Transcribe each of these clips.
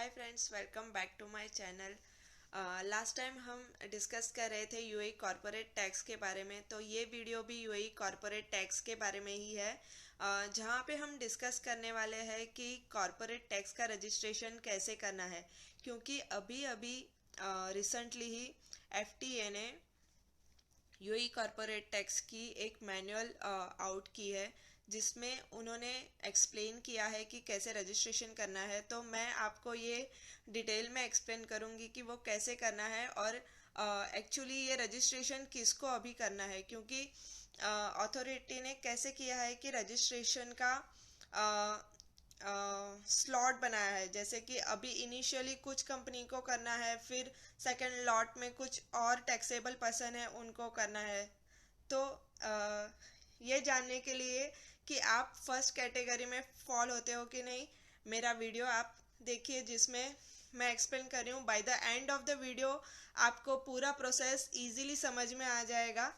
Hi friends, welcome back to my channel. Last time हम discuss कर रहे थे यूएई कॉरपोरेट टैक्स के बारे में। तो ये वीडियो भी यूएई कॉरपोरेट टैक्स के बारे में ही है, जहाँ पे हम डिस्कस करने वाले हैं कि कॉरपोरेट टैक्स का रजिस्ट्रेशन कैसे करना है। क्योंकि अभी अभी रिसेंटली ही एफटीए ने यूएई कॉरपोरेट टैक्स की एक मैनुअल आउट की है, जिसमें उन्होंने एक्सप्लेन किया है कि कैसे रजिस्ट्रेशन करना है। तो मैं आपको ये डिटेल में एक्सप्लेन करूँगी कि वो कैसे करना है और एक्चुअली ये रजिस्ट्रेशन किसको अभी करना है। क्योंकि अथॉरिटी ने कैसे किया है कि रजिस्ट्रेशन का स्लॉट बनाया है। जैसे कि अभी इनिशियली कुछ कंपनी को करना है, फिर सेकेंड लॉट में कुछ और टैक्सेबल पर्सन है उनको करना है। तो ये जानने के लिए कि आप फर्स्ट कैटेगरी में फॉल होते हो कि नहीं, मेरा वीडियो आप देखिए, जिसमें मैं एक्सप्लेन कर रही हूँ। By the end of the video आपको पूरा प्रोसेस इजीली समझ में आ जाएगा।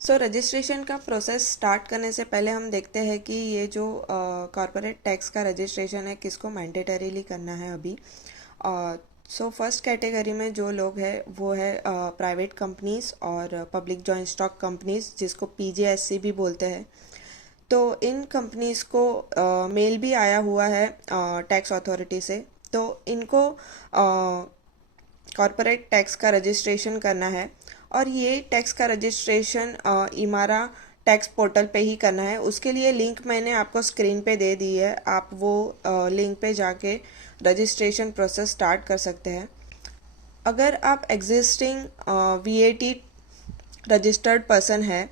रजिस्ट्रेशन का प्रोसेस स्टार्ट करने से पहले हम देखते हैं कि ये जो कॉरपोरेट टैक्स का रजिस्ट्रेशन है किसको मैंडेटरीली करना है अभी। फर्स्ट कैटेगरी में जो लोग हैं वो है प्राइवेट कंपनीज और पब्लिक जॉइंट स्टॉक कंपनीज, जिसको पीजेएससी भी बोलते हैं। तो इन कंपनीज को मेल भी आया हुआ है टैक्स अथॉरिटी से। तो इनको कॉरपोरेट टैक्स का रजिस्ट्रेशन करना है, और ये टैक्स का रजिस्ट्रेशन इमारा टैक्स पोर्टल पे ही करना है। उसके लिए लिंक मैंने आपको स्क्रीन पे दे दी है, आप वो लिंक पे जाके रजिस्ट्रेशन प्रोसेस स्टार्ट कर सकते हैं। अगर आप एग्जिस्टिंग वीएटी रजिस्टर्ड पर्सन है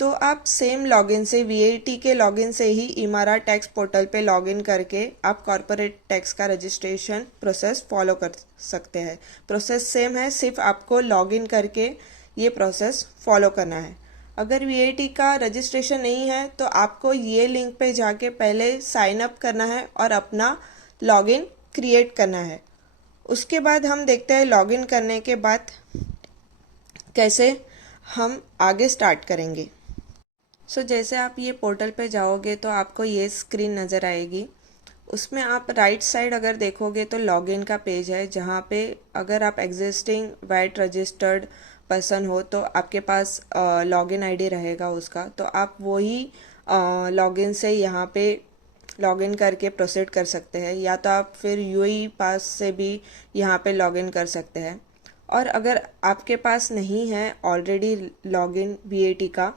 तो आप सेम लॉगिन से, वीएटी के लॉगिन से ही इमारा टैक्स पोर्टल पे लॉगिन करके आप कॉरपोरेट टैक्स का रजिस्ट्रेशन प्रोसेस फॉलो कर सकते हैं। प्रोसेस सेम है, सिर्फ आपको लॉगिन करके ये प्रोसेस फॉलो करना है। अगर वीएटी का रजिस्ट्रेशन नहीं है तो आपको ये लिंक पे जाके पहले साइन अप करना है और अपना लॉगिन क्रिएट करना है। उसके बाद हम देखते हैं लॉगिन करने के बाद कैसे हम आगे स्टार्ट करेंगे। जैसे आप ये पोर्टल पे जाओगे तो आपको ये स्क्रीन नज़र आएगी। उसमें आप राइट साइड अगर देखोगे तो लॉगिन का पेज है, जहाँ पे अगर आप एग्जिस्टिंग वैट रजिस्टर्ड पर्सन हो तो आपके पास लॉगिन आईडी रहेगा उसका। तो आप वही लॉगिन से यहाँ पे लॉगिन करके प्रोसीड कर सकते हैं, या तो आप फिर यूएई पास से भी यहाँ पे लॉगिन कर सकते हैं। और अगर आपके पास नहीं है ऑलरेडी लॉगिन वीएटी का,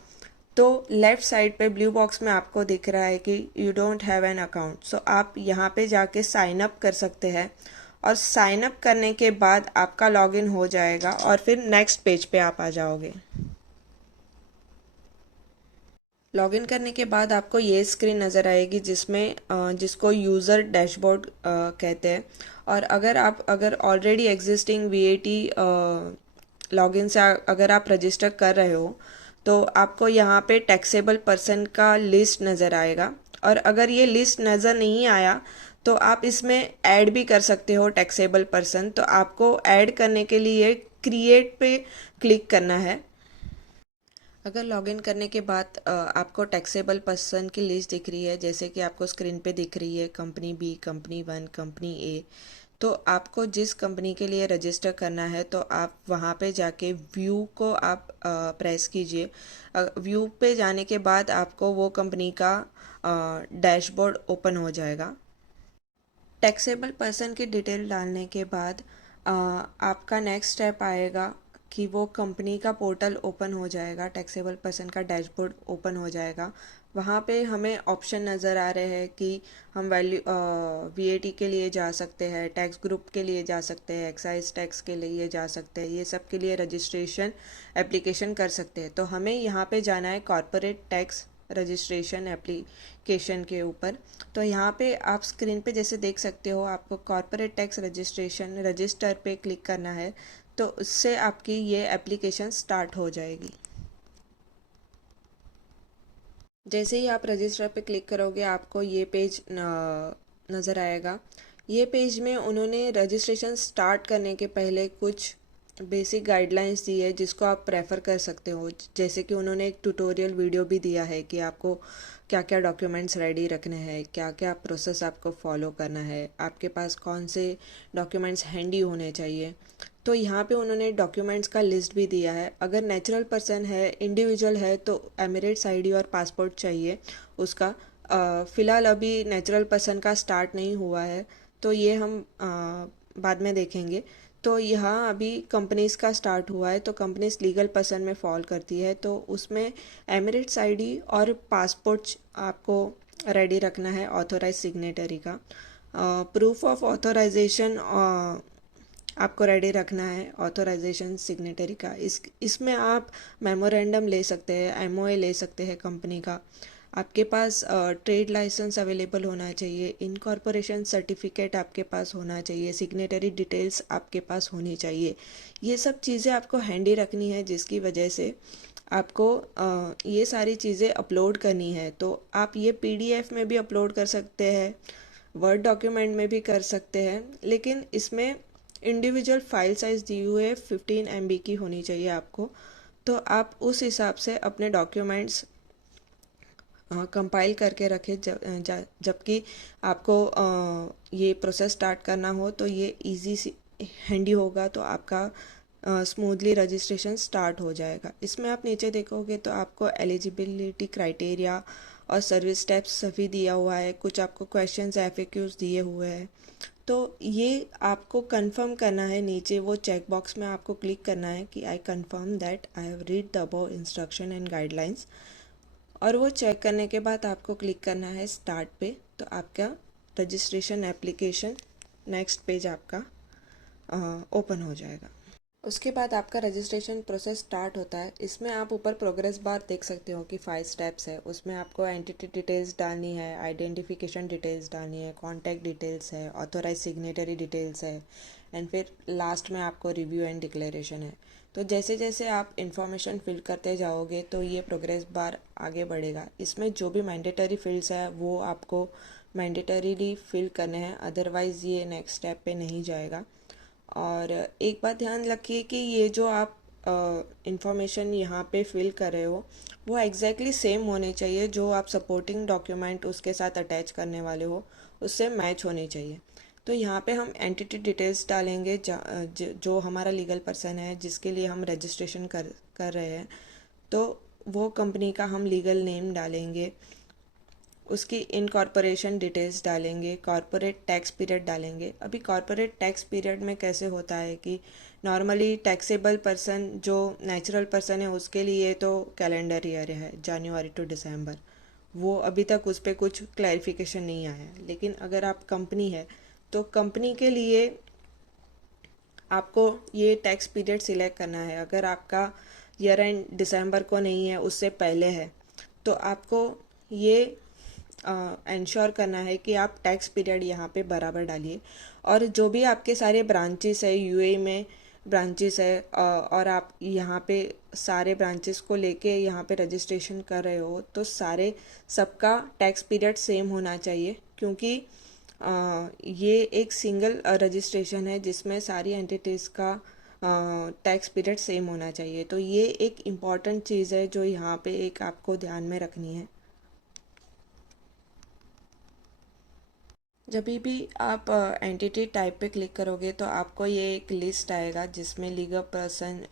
तो लेफ़्ट साइड पे ब्लू बॉक्स में आपको दिख रहा है कि you don't have an account. आप यहाँ पे जाके साइन अप कर सकते हैं, और साइन अप करने के बाद आपका लॉगिन हो जाएगा और फिर नेक्स्ट पेज पे आप आ जाओगे। लॉगिन करने के बाद आपको ये स्क्रीन नज़र आएगी, जिसको यूज़र डैशबोर्ड कहते हैं। और अगर ऑलरेडी एग्जिस्टिंग वीएटी लॉगिन से अगर आप रजिस्टर कर रहे हो तो आपको यहाँ पे टैक्सेबल पर्सन का लिस्ट नज़र आएगा। और अगर ये लिस्ट नज़र नहीं आया तो आप इसमें ऐड भी कर सकते हो टैक्सेबल पर्सन। तो आपको ऐड करने के लिए क्रिएट पे क्लिक करना है। अगर लॉगिन करने के बाद आपको टैक्सेबल पर्सन की लिस्ट दिख रही है, जैसे कि आपको स्क्रीन पे दिख रही है company B, company one, company A, तो आपको जिस कंपनी के लिए रजिस्टर करना है तो आप वहाँ पे जाके व्यू को आप प्रेस कीजिए। व्यू पे जाने के बाद आपको वो कंपनी का डैशबोर्ड ओपन हो जाएगा। टैक्सेबल पर्सन की डिटेल डालने के बाद आपका नेक्स्ट स्टेप आएगा कि वो कंपनी का पोर्टल ओपन हो जाएगा, टैक्सेबल पर्सन का डैशबोर्ड ओपन हो जाएगा। वहाँ पे हमें ऑप्शन नज़र आ रहे हैं कि हम वीएटी के लिए जा सकते हैं, टैक्स ग्रुप के लिए जा सकते हैं, एक्साइज टैक्स के लिए जा सकते हैं, ये सब के लिए रजिस्ट्रेशन एप्लीकेशन कर सकते हैं। तो हमें यहाँ पे जाना है कॉरपोरेट टैक्स रजिस्ट्रेशन एप्लीकेशन के ऊपर। तो यहाँ पे आप स्क्रीन पे जैसे देख सकते हो, आपको कॉरपोरेट टैक्स रजिस्ट्रेशन रजिस्टर पे क्लिक करना है, तो उससे आपकी ये एप्लीकेशन स्टार्ट हो जाएगी। जैसे ही आप रजिस्टर पे क्लिक करोगे आपको ये पेज नज़र आएगा। ये पेज में उन्होंने रजिस्ट्रेशन स्टार्ट करने के पहले कुछ बेसिक गाइडलाइंस दी है जिसको आप प्रेफर कर सकते हो। जैसे कि उन्होंने एक ट्यूटोरियल वीडियो भी दिया है कि आपको क्या क्या डॉक्यूमेंट्स रेडी रखने हैं, क्या क्या प्रोसेस आपको फॉलो करना है, आपके पास कौन से डॉक्यूमेंट्स हैंडी होने चाहिए। तो यहाँ पे उन्होंने डॉक्यूमेंट्स का लिस्ट भी दिया है। अगर नेचुरल पर्सन है, इंडिविजुअल है, तो एमिरेट्स आईडी और पासपोर्ट चाहिए उसका। फ़िलहाल अभी नेचुरल पर्सन का स्टार्ट नहीं हुआ है, तो ये हम बाद में देखेंगे। तो यहाँ अभी कंपनीज़ का स्टार्ट हुआ है, तो कंपनीज लीगल पर्सन में फॉल करती है, तो उसमें एमिरेट्स आईडी और पासपोर्ट आपको रेडी रखना है ऑथोराइज सिग्नेटरी का। प्रूफ ऑफ ऑथोराइजेशन आपको रेडी रखना है ऑथोराइजेशन सिग्नेटरी का। इसमें आप मेमोरेंडम ले सकते हैं, एमओए ले सकते हैं कंपनी का। आपके पास ट्रेड लाइसेंस अवेलेबल होना चाहिए, इनकॉर्पोरेशन सर्टिफिकेट आपके पास होना चाहिए, सिग्नेटरी डिटेल्स आपके पास होनी चाहिए। ये सब चीज़ें आपको हैंडी रखनी है, जिसकी वजह से आपको ये सारी चीज़ें अपलोड करनी है। तो आप ये पीडीएफ में भी अपलोड कर सकते हैं, वर्ड डॉक्यूमेंट में भी कर सकते हैं, लेकिन इसमें इंडिविजुअल फाइल साइज़ दी हुई है 15 MB की होनी चाहिए आपको। तो आप उस हिसाब से अपने डॉक्यूमेंट्स कंपाइल करके रखें। जबकि आपको ये प्रोसेस स्टार्ट करना हो तो ये इजी सी हैंडी होगा, तो आपका स्मूथली रजिस्ट्रेशन स्टार्ट हो जाएगा। इसमें आप नीचे देखोगे तो आपको एलिजिबिलिटी क्राइटेरिया और सर्विस स्टेप्स सभी दिया हुआ है। कुछ आपको क्वेश्चंस एफएक्यूज दिए हुए हैं। तो ये आपको कंफर्म करना है, नीचे वो चेक बॉक्स में आपको क्लिक करना है कि I confirm that I have read the above instruction and guidelines. और वो चेक करने के बाद आपको क्लिक करना है स्टार्ट पे। तो आपका रजिस्ट्रेशन एप्लीकेशन नेक्स्ट पेज आपका ओपन हो जाएगा। उसके बाद आपका रजिस्ट्रेशन प्रोसेस स्टार्ट होता है। इसमें आप ऊपर प्रोग्रेस बार देख सकते हो कि 5 स्टेप्स है। उसमें आपको एंटिटी डिटेल्स डालनी है, आइडेंटिफिकेशन डिटेल्स डालनी है, कॉन्टैक्ट डिटेल्स है, ऑथोराइज सिग्नेटरी डिटेल्स है, एंड फिर लास्ट में आपको रिव्यू एंड डिक्लेरेशन है। तो जैसे जैसे आप इंफॉर्मेशन फिल करते जाओगे तो ये प्रोग्रेस बार आगे बढ़ेगा। इसमें जो भी मैंडेटरी फील्ड्स है वो आपको मैंडेटरीली फिल करने हैं, अदरवाइज़ ये नेक्स्ट स्टेप पे नहीं जाएगा। और एक बात ध्यान रखिए कि ये जो आप इंफॉर्मेशन यहाँ पे फिल कर रहे हो वो एग्जैक्टली सेम होने चाहिए, जो आप सपोर्टिंग डॉक्यूमेंट उसके साथ अटैच करने वाले हो उससे मैच होनी चाहिए। तो यहाँ पे हम एंटिटी डिटेल्स डालेंगे, जो हमारा लीगल पर्सन है जिसके लिए हम रजिस्ट्रेशन कर रहे हैं। तो वो कंपनी का हम लीगल नेम डालेंगे, उसकी इनकॉर्पोरेशन डिटेल्स डालेंगे, कॉर्पोरेट टैक्स पीरियड डालेंगे। अभी कॉर्पोरेट टैक्स पीरियड में कैसे होता है कि नॉर्मली टैक्सेबल पर्सन जो नेचुरल पर्सन है उसके लिए तो कैलेंडर ईयर है, जनवरी टू दिसंबर। वो अभी तक उस पर कुछ क्लैरिफिकेशन नहीं आया है। लेकिन अगर आप कंपनी है तो कंपनी के लिए आपको ये टैक्स पीरियड सिलेक्ट करना है। अगर आपका ईयर एंड दिसंबर को नहीं है, उससे पहले है, तो आपको ये इंश्योर करना है कि आप टैक्स पीरियड यहाँ पे बराबर डालिए। और जो भी आपके सारे ब्रांचेस है, यूएई में ब्रांचेस है, और आप यहाँ पे सारे ब्रांचेस को लेके यहाँ पे रजिस्ट्रेशन कर रहे हो, तो सारे सबका टैक्स पीरियड सेम होना चाहिए। क्योंकि ये एक सिंगल रजिस्ट्रेशन है जिसमें सारी एंटिटीज़ का टैक्स पीरियड सेम होना चाहिए। तो ये एक इम्पॉर्टेंट चीज़ है जो यहाँ पे एक आपको ध्यान में रखनी है। जब भी आप एंटिटी टाइप पे क्लिक करोगे तो आपको ये एक लिस्ट आएगा जिसमें लीगल पर्सन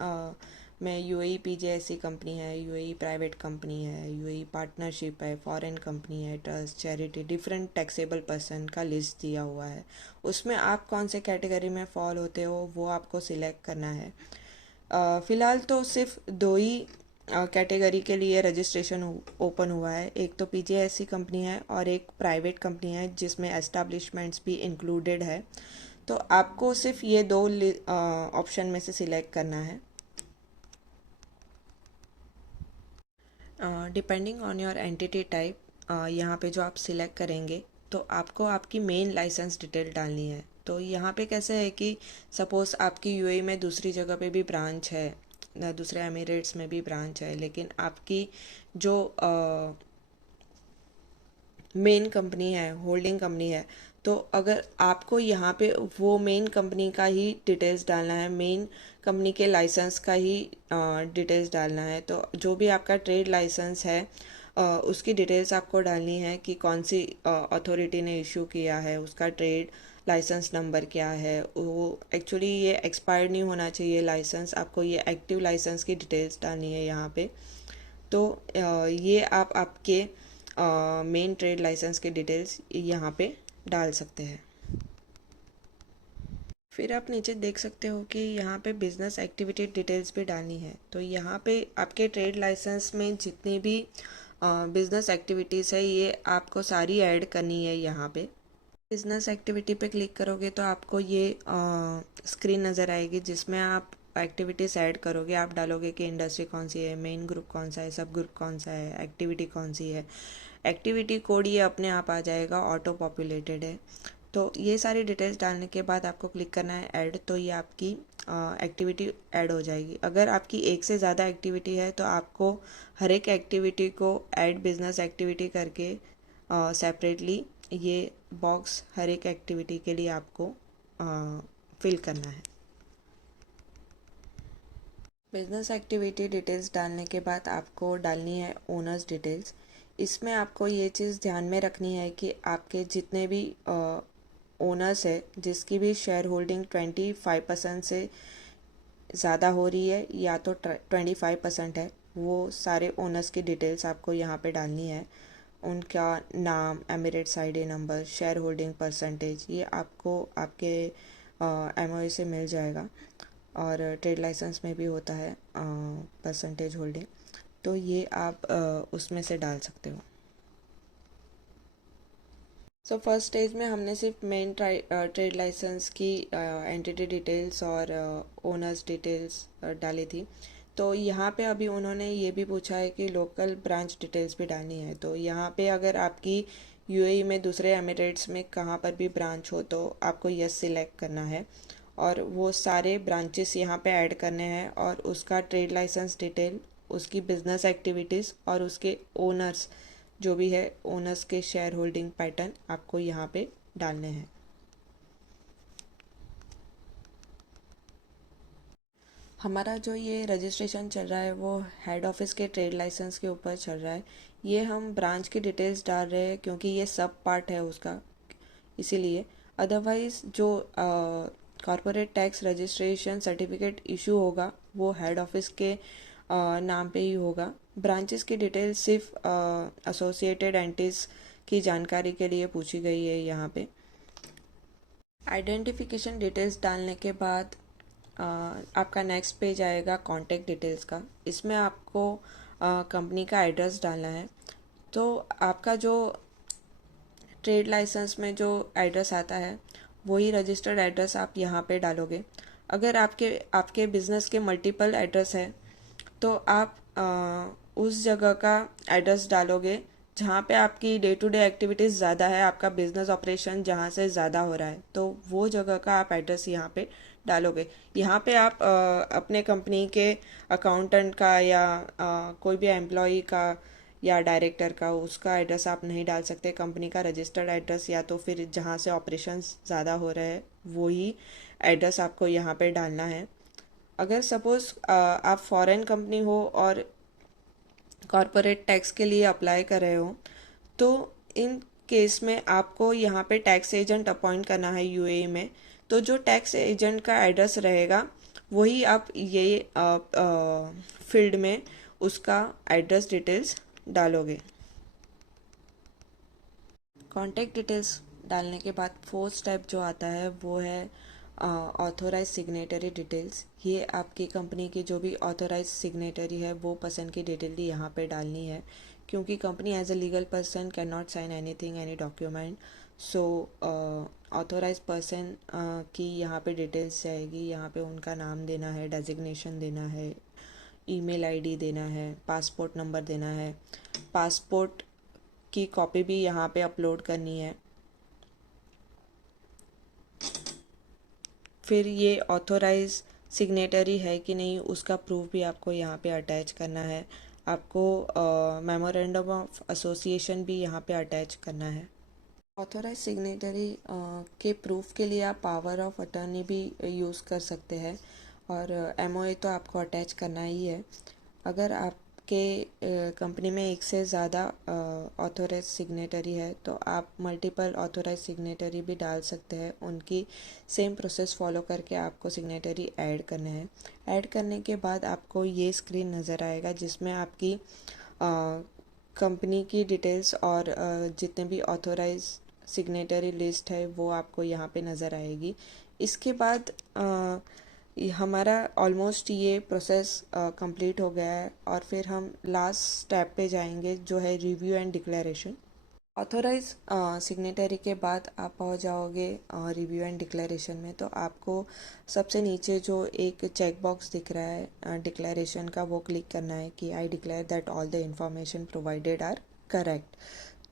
में यूएई पीजेएससी कंपनी है, यूएई प्राइवेट कंपनी है, यूएई पार्टनरशिप है, फॉरेन कंपनी है, trust, charity, different taxable person का लिस्ट दिया हुआ है। उसमें आप कौन से कैटेगरी में फॉल होते हो वो आपको सिलेक्ट करना है। फ़िलहाल तो सिर्फ दो ही कैटेगरी के लिए रजिस्ट्रेशन ओपन हुआ है। एक तो पीजेएससी कंपनी है और एक प्राइवेट कंपनी है जिसमें एस्टैब्लिशमेंट्स भी इंक्लूडेड है। तो आपको सिर्फ ये दो ऑप्शन में से सिलेक्ट करना है। Depending on your entity type, यहाँ पे जो आप सिलेक्ट करेंगे तो आपको आपकी मेन लाइसेंस डिटेल डालनी है। तो यहाँ पे कैसे है कि सपोज़ आपकी यूएई में दूसरी जगह पे भी ब्रांच है, दूसरे एमिरेट्स में भी ब्रांच है, लेकिन आपकी जो मेन कंपनी है, होल्डिंग कंपनी है, तो अगर आपको यहाँ पे वो मेन कंपनी का ही डिटेल्स डालना है, मेन कंपनी के लाइसेंस का ही डिटेल्स डालना है, तो जो भी आपका ट्रेड लाइसेंस है उसकी डिटेल्स आपको डालनी है कि कौन सी अथॉरिटी ने इशू किया है, उसका ट्रेड लाइसेंस नंबर क्या है। वो एक्चुअली ये एक्सपायर्ड नहीं होना चाहिए लाइसेंस, आपको ये एक्टिव लाइसेंस की डिटेल्स डालनी है यहाँ पे। तो ये आप आपके मेन ट्रेड लाइसेंस के डिटेल्स यहाँ पे डाल सकते हैं। फिर आप नीचे देख सकते हो कि यहाँ पे बिजनेस एक्टिविटी डिटेल्स भी डालनी है। तो यहाँ पे आपके ट्रेड लाइसेंस में जितनी भी बिजनेस एक्टिविटीज़ है ये आपको सारी ऐड करनी है यहाँ पे। बिजनेस एक्टिविटी पे क्लिक करोगे तो आपको ये स्क्रीन नज़र आएगी जिसमें आप एक्टिविटीज़ ऐड करोगे। आप डालोगे कि इंडस्ट्री कौन सी है, मेन ग्रुप कौन सा है, सब ग्रुप कौन सा है, एक्टिविटी कौन सी है। एक्टिविटी कोड ये अपने आप आ जाएगा, ऑटो पॉपुलेटेड है। तो ये सारी डिटेल्स डालने के बाद आपको क्लिक करना है ऐड, तो ये आपकी एक्टिविटी ऐड हो जाएगी। अगर आपकी एक से ज़्यादा एक्टिविटी है तो आपको हर एक एक्टिविटी को ऐड बिजनेस एक्टिविटी करके सेपरेटली ये बॉक्स हर एक एक्टिविटी के लिए आपको फिल करना है। बिजनेस एक्टिविटी डिटेल्स डालने के बाद आपको डालनी है ओनर्स डिटेल्स। इसमें आपको ये चीज़ ध्यान में रखनी है कि आपके जितने भी ओनर्स है जिसकी भी शेयर होल्डिंग 25% से ज़्यादा हो रही है या तो 25% है, वो सारे ओनर्स की डिटेल्स आपको यहाँ पे डालनी है। उनका नाम, Emirates ID number, share holding percentage, ये आपको आपके एमओए से मिल जाएगा और ट्रेड लाइसेंस में भी होता है परसेंटेज होल्डिंग, तो ये आप उसमें से डाल सकते हो। सो फर्स्ट स्टेज में हमने सिर्फ मेन ट्रेड लाइसेंस की एंटिटी डिटेल्स और ओनर्स डिटेल्स डाली थी। तो यहाँ पे अभी उन्होंने ये भी पूछा है कि लोकल ब्रांच डिटेल्स भी डालनी है। तो यहाँ पे अगर आपकी यूएई में दूसरे एमिरेट्स में कहाँ पर भी ब्रांच हो तो आपको यस सिलेक्ट करना है और वो सारे ब्रांचेस यहाँ पे ऐड करने हैं और उसका ट्रेड लाइसेंस डिटेल, उसकी बिजनेस एक्टिविटीज़ और उसके ओनर्स जो भी है, ओनर्स के शेयर होल्डिंग पैटर्न आपको यहाँ पे डालने हैं। हमारा जो ये रजिस्ट्रेशन चल रहा है वो हेड ऑफिस के ट्रेड लाइसेंस के ऊपर चल रहा है। ये हम ब्रांच की डिटेल्स डाल रहे हैं क्योंकि ये सब पार्ट है उसका, इसीलिए। अदरवाइज़ जो corporate tax registration certificate issue होगा वो हेड ऑफिस के नाम पे ही होगा। ब्रांचेस की डिटेल सिर्फ एसोसिएटेड एंटिटीज की जानकारी के लिए पूछी गई है यहाँ पे। आइडेंटिफिकेशन डिटेल्स डालने के बाद आपका नेक्स्ट पेज आएगा कॉन्टैक्ट डिटेल्स का। इसमें आपको कंपनी का एड्रेस डालना है। तो आपका जो ट्रेड लाइसेंस में जो एड्रेस आता है वही रजिस्टर्ड एड्रेस आप यहाँ पे डालोगे। अगर आपके आपके बिजनेस के मल्टीपल एड्रेस है तो आप उस जगह का एड्रेस डालोगे जहाँ पे आपकी डे टू डे एक्टिविटीज़ ज़्यादा है, आपका बिजनेस ऑपरेशन जहाँ से ज़्यादा हो रहा है, तो वो जगह का आप एड्रेस यहाँ पे डालोगे। यहाँ पे आप अपने कंपनी के अकाउंटेंट का या कोई भी एम्प्लॉई का या डायरेक्टर का उसका एड्रेस आप नहीं डाल सकते। कंपनी का रजिस्टर्ड एड्रेस या तो फिर जहाँ से ऑपरेशंस ज़्यादा हो रहे हैं वही एड्रेस आपको यहाँ पे डालना है। अगर सपोज़ आप फॉरेन कंपनी हो और कॉरपोरेट टैक्स के लिए अप्लाई कर रहे हो तो इन केस में आपको यहाँ पे टैक्स एजेंट अपॉइंट करना है यूएई में। तो जो टैक्स एजेंट का एड्रेस रहेगा वही आप ये फील्ड में उसका एड्रेस डिटेल्स डालोगे। कॉन्टैक्ट डिटेल्स डालने के बाद फोर्थ स्टेप जो आता है वो है ऑथोराइज सिग्नेटरी डिटेल्स। ये आपकी कंपनी की जो भी ऑथोराइज सिग्नेटरी है वो पर्सन की डिटेल यहाँ पे डालनी है क्योंकि company as a legal person can not sign anything, any document. So authorise person की यहाँ पे डिटेल्स जाएगी। यहाँ पे उनका नाम देना है, डेजिग्नेशन देना है, ईमेल आईडी देना है, पासपोर्ट नंबर देना है, पासपोर्ट की कॉपी भी यहाँ पे अपलोड करनी है। फिर ये ऑथोराइज सिग्नेटरी है कि नहीं उसका प्रूफ भी आपको यहाँ पे अटैच करना है। आपको मेमोरेंडम ऑफ एसोसिएशन भी यहाँ पे अटैच करना है। ऑथोराइज सिग्नेटरी के प्रूफ के लिए आप पावर ऑफ अटर्नी भी यूज़ कर सकते हैं और एमओए तो आपको अटैच करना ही है। अगर आपके कंपनी में एक से ज़्यादा ऑथोराइज सिग्नेटरी है तो आप मल्टीपल ऑथोराइज सिग्नेटरी भी डाल सकते हैं। उनकी सेम प्रोसेस फॉलो करके आपको सिग्नेटरी ऐड करने हैं। ऐड करने के बाद आपको ये स्क्रीन नज़र आएगा जिसमें आपकी कंपनी की डिटेल्स और जितने भी ऑथोराइज सिग्नेटरी लिस्ट है वो आपको यहाँ पे नज़र आएगी। इसके बाद हमारा ऑलमोस्ट ये प्रोसेस कंप्लीट हो गया है और फिर हम लास्ट स्टेप पे जाएंगे जो है review and declaration. Authorise signatory के बाद आप पहुंच जाओगे रिव्यू एंड डिक्लेरेशन में। तो आपको सबसे नीचे जो एक चेक बॉक्स दिख रहा है डिक्लेरेशन का, वो क्लिक करना है कि I declare that all the information provided are correct.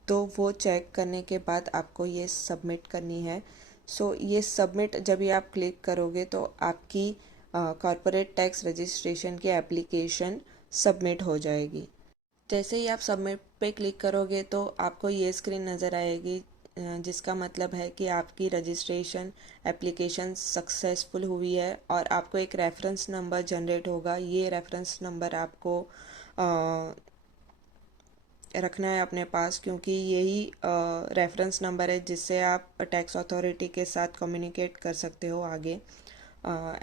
तो वो चेक करने के बाद आपको ये सबमिट करनी है। सो ये सबमिट जब भी आप क्लिक करोगे तो आपकी कॉरपोरेट टैक्स रजिस्ट्रेशन की एप्लीकेशन सबमिट हो जाएगी। जैसे ही आप सबमिट पे क्लिक करोगे तो आपको ये स्क्रीन नज़र आएगी जिसका मतलब है कि आपकी रजिस्ट्रेशन एप्लीकेशन सक्सेसफुल हुई है और आपको एक रेफरेंस नंबर जनरेट होगा। ये रेफरेंस नंबर आपको रखना है अपने पास, क्योंकि यही रेफरेंस नंबर है जिससे आप टैक्स अथॉरिटी के साथ कम्युनिकेट कर सकते हो आगे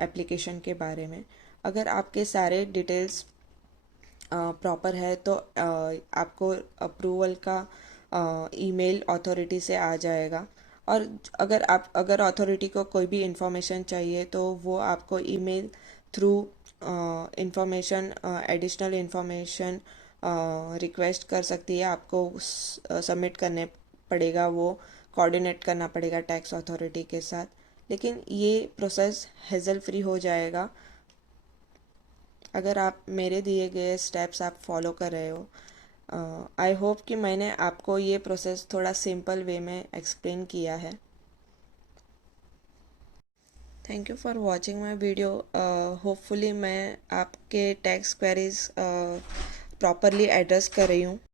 एप्लीकेशन के बारे में। अगर आपके सारे डिटेल्स प्रॉपर है तो आपको अप्रूवल का ईमेल अथॉरिटी से आ जाएगा। और अगर अथॉरिटी को कोई भी इंफॉर्मेशन चाहिए तो वो आपको email through information additional information request कर सकती है। आपको सबमिट करने पड़ेगा, वो कोऑर्डिनेट करना पड़ेगा टैक्स अथॉरिटी के साथ। लेकिन ये प्रोसेस हेज़ल फ्री हो जाएगा अगर आप मेरे दिए गए स्टेप्स आप फॉलो कर रहे हो। आई होप कि मैंने आपको ये प्रोसेस थोड़ा सिंपल वे में एक्सप्लेन किया है। Thank you for watching my video. Hopefully मैं आपके टैक्स क्वेरीज प्रॉपरली एड्रेस कर रही हूँ।